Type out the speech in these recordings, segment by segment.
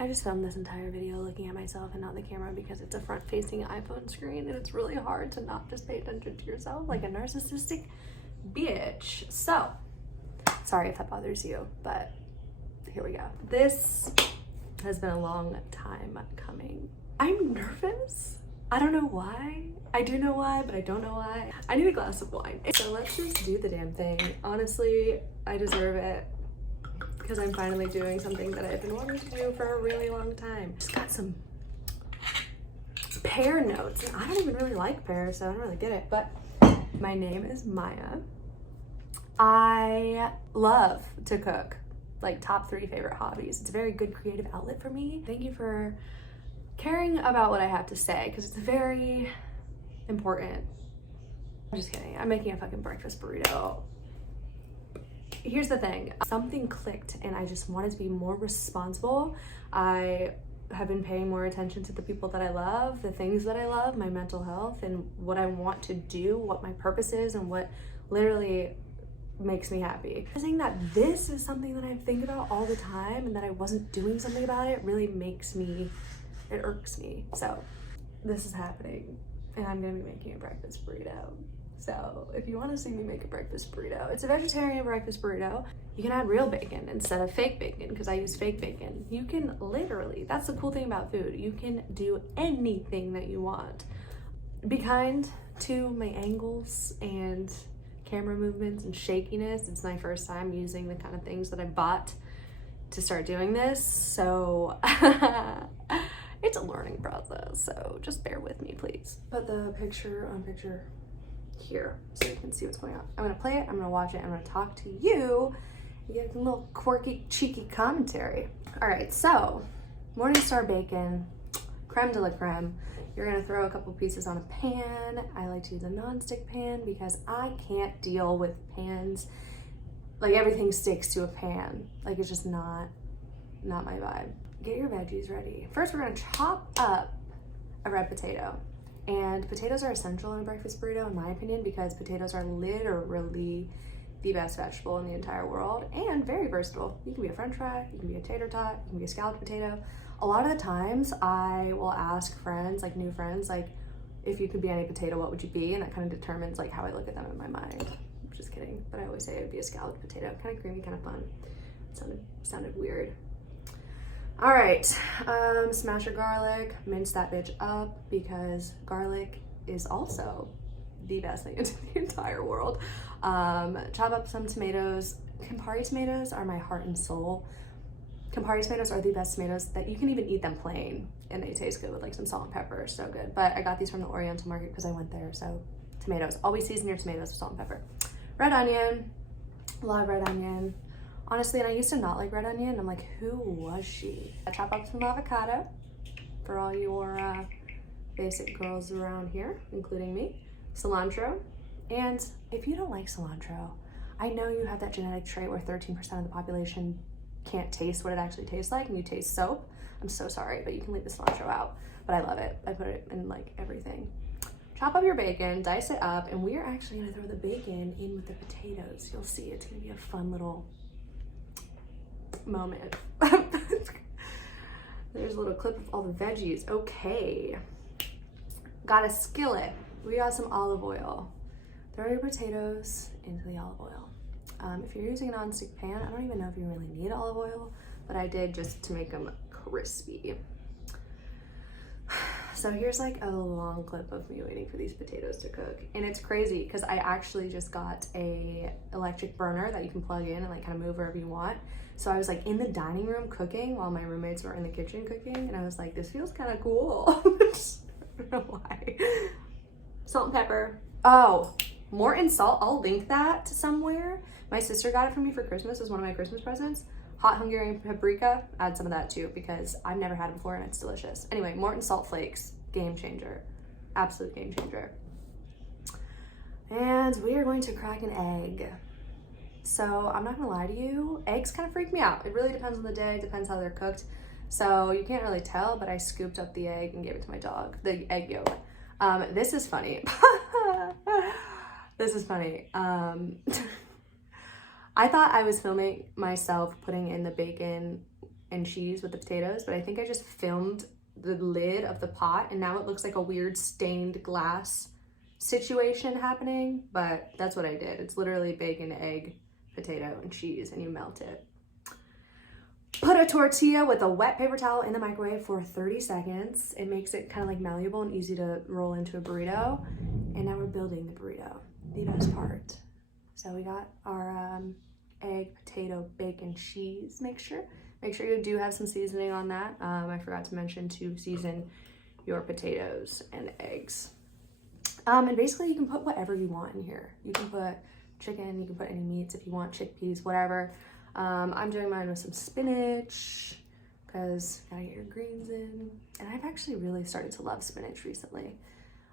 I just filmed this entire video looking at myself and not the camera because it's a front-facing iPhone screen and it's really hard to not just pay attention to yourself like a narcissistic bitch. So, sorry if that bothers you, but here we go. This has been a long time coming. I'm nervous. I don't know why. I do know why, but I don't know why. I need a glass of wine. So let's just do the damn thing. Honestly, I deserve it because I'm finally doing something that I've been wanting to do for a really long time. Just got some pear notes. And I don't even really like pears, so I don't really get it. But my name is Maya. I love to cook. Like top 3 favorite hobbies. It's a very good creative outlet for me. Thank you for caring about what I have to say because it's very important. I'm just kidding. I'm making a fucking breakfast burrito. Here's the thing. Something clicked and I just wanted to be more responsible. I have been paying more attention to the people that I love, the things that I love, my mental health, and what I want to do, what my purpose is, and what literally makes me happy. Saying that this is something that I think about all the time and that I wasn't doing something about it really makes me, it irks me. So this is happening and I'm gonna be making a breakfast burrito. So if you want to see me make a breakfast burrito, it's a vegetarian breakfast burrito. You can add real bacon instead of fake bacon because I use fake bacon. You can literally, that's the cool thing about food. You can do anything that you want. Be kind to my angles and camera movements and shakiness. It's my first time using the kind of things that I bought to start doing this. So it's a learning process. So just bear with me, please. Put the picture on picture here so you can see what's going on. I'm gonna play it, I'm gonna watch it, I'm gonna talk to you and get a little quirky, cheeky commentary. All right, so Morningstar bacon, creme de la creme. You're gonna throw a couple pieces on a pan. I like to use a non-stick pan because I can't deal with pans. Like everything sticks to a pan. Like it's just not my vibe. Get your veggies ready. First, we're gonna chop up a red potato. And potatoes are essential in a breakfast burrito, in my opinion, because potatoes are literally the best vegetable in the entire world and very versatile. You can be a french fry, you can be a tater tot, you can be a scalloped potato. A lot of the times I will ask friends, like new friends, like if you could be any potato, what would you be? And that kind of determines like how I look at them in my mind. I'm just kidding, but I always say it would be a scalloped potato. Kind of creamy, kind of fun. It sounded weird. All right, smash your garlic, mince that bitch up because garlic is also the best thing in the entire world. Chop up some tomatoes. Campari tomatoes are my heart and soul. Campari tomatoes are the best tomatoes that you can even eat them plain and they taste good with like some salt and pepper, so good. But I got these from the Oriental Market because I went there, so tomatoes. Always season your tomatoes with salt and pepper. Red onion, love red onion. Honestly, and I used to not like red onion. I'm like, who was she? I chop up some avocado for all your basic girls around here, including me. Cilantro. And if you don't like cilantro, I know you have that genetic trait where 13% of the population can't taste what it actually tastes like and you taste soap. I'm so sorry, but you can leave the cilantro out. But I love it. I put it in like everything. Chop up your bacon, dice it up, and we are actually gonna throw the bacon in with the potatoes. You'll see, it's gonna be a fun little moment. There's a little clip of all the veggies. Okay, got a skillet. We got some olive oil. Throw your potatoes into the olive oil. If you're using a non-stick pan, I don't even know if you really need olive oil, but I did just to make them crispy. So here's like a long clip of me waiting for these potatoes to cook. And it's crazy because I actually just got a electric burner that you can plug in and like kind of move wherever you want. So I was like in the dining room cooking while my roommates were in the kitchen cooking. And I was like, this feels kind of cool. I don't know why. Salt and pepper. Oh, Morton salt. I'll link that somewhere. My sister got it for me for Christmas as one of my Christmas presents. Hot Hungarian paprika, add some of that too because I've never had it before and it's delicious. Anyway, Morton salt flakes, game changer, absolute game changer. And we are going to crack an egg. So I'm not gonna lie to you, eggs kind of freak me out. It really depends on the day, depends how they're cooked. So you can't really tell, but I scooped up the egg and gave it to my dog, the egg yolk. This is funny. This is funny. I thought I was filming myself putting in the bacon and cheese with the potatoes, but I think I just filmed the lid of the pot and now it looks like a weird stained glass situation happening, but that's what I did. It's literally bacon, egg, potato, and cheese, and you melt it. Put a tortilla with a wet paper towel in the microwave for 30 seconds. It makes it kind of like malleable and easy to roll into a burrito. And now we're building the burrito, the best part. So we got our egg, potato, bacon, cheese mixture. Make sure you do have some seasoning on that. I forgot to mention to season your potatoes and eggs. And basically you can put whatever you want in here. You can put chicken, you can put any meats if you want, chickpeas, whatever. I'm doing mine with some spinach because gotta get your greens in. And I've actually really started to love spinach recently.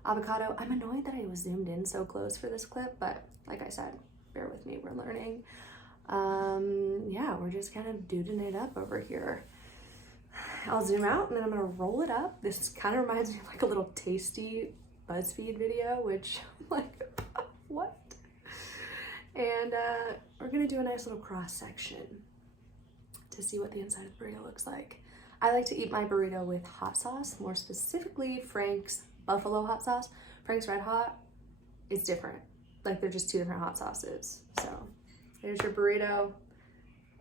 Avocado, I'm annoyed that I was zoomed in so close for this clip, but like I said, bear with me, we're learning. Yeah, we're just kind of duding it up over here. I'll zoom out and then I'm gonna roll it up. This kind of reminds me of like a little tasty BuzzFeed video, which I'm like, what? And we're gonna do a nice little cross section to see what the inside of the burrito looks like. I like to eat my burrito with hot sauce, more specifically Frank's buffalo hot sauce. Frank's Red Hot is different. Like they're just two different hot sauces. So here's your burrito.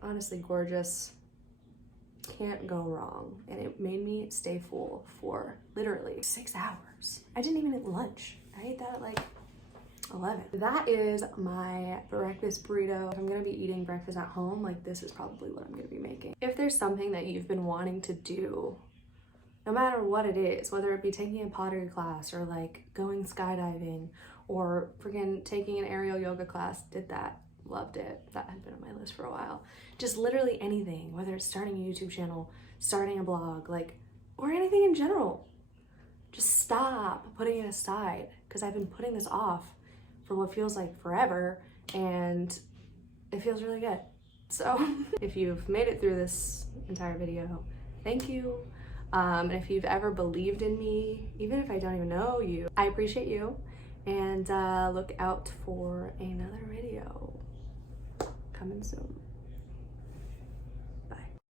Honestly gorgeous. Can't go wrong. And it made me stay full for literally 6 hours. I didn't even eat lunch. I ate that at like 11. That is my breakfast burrito. If I'm gonna be eating breakfast at home, like this is probably what I'm gonna be making. If there's something that you've been wanting to do, no matter what it is, whether it be taking a pottery class or like going skydiving or freaking taking an aerial yoga class, did that, loved it. That had been on my list for a while. Just literally anything, whether it's starting a YouTube channel, starting a blog, like, or anything in general. Just stop putting it aside because I've been putting this off for what feels like forever and it feels really good. So if you've made it through this entire video, thank you. And if you've ever believed in me, even if I don't even know you, I appreciate you. And look out for another video coming soon.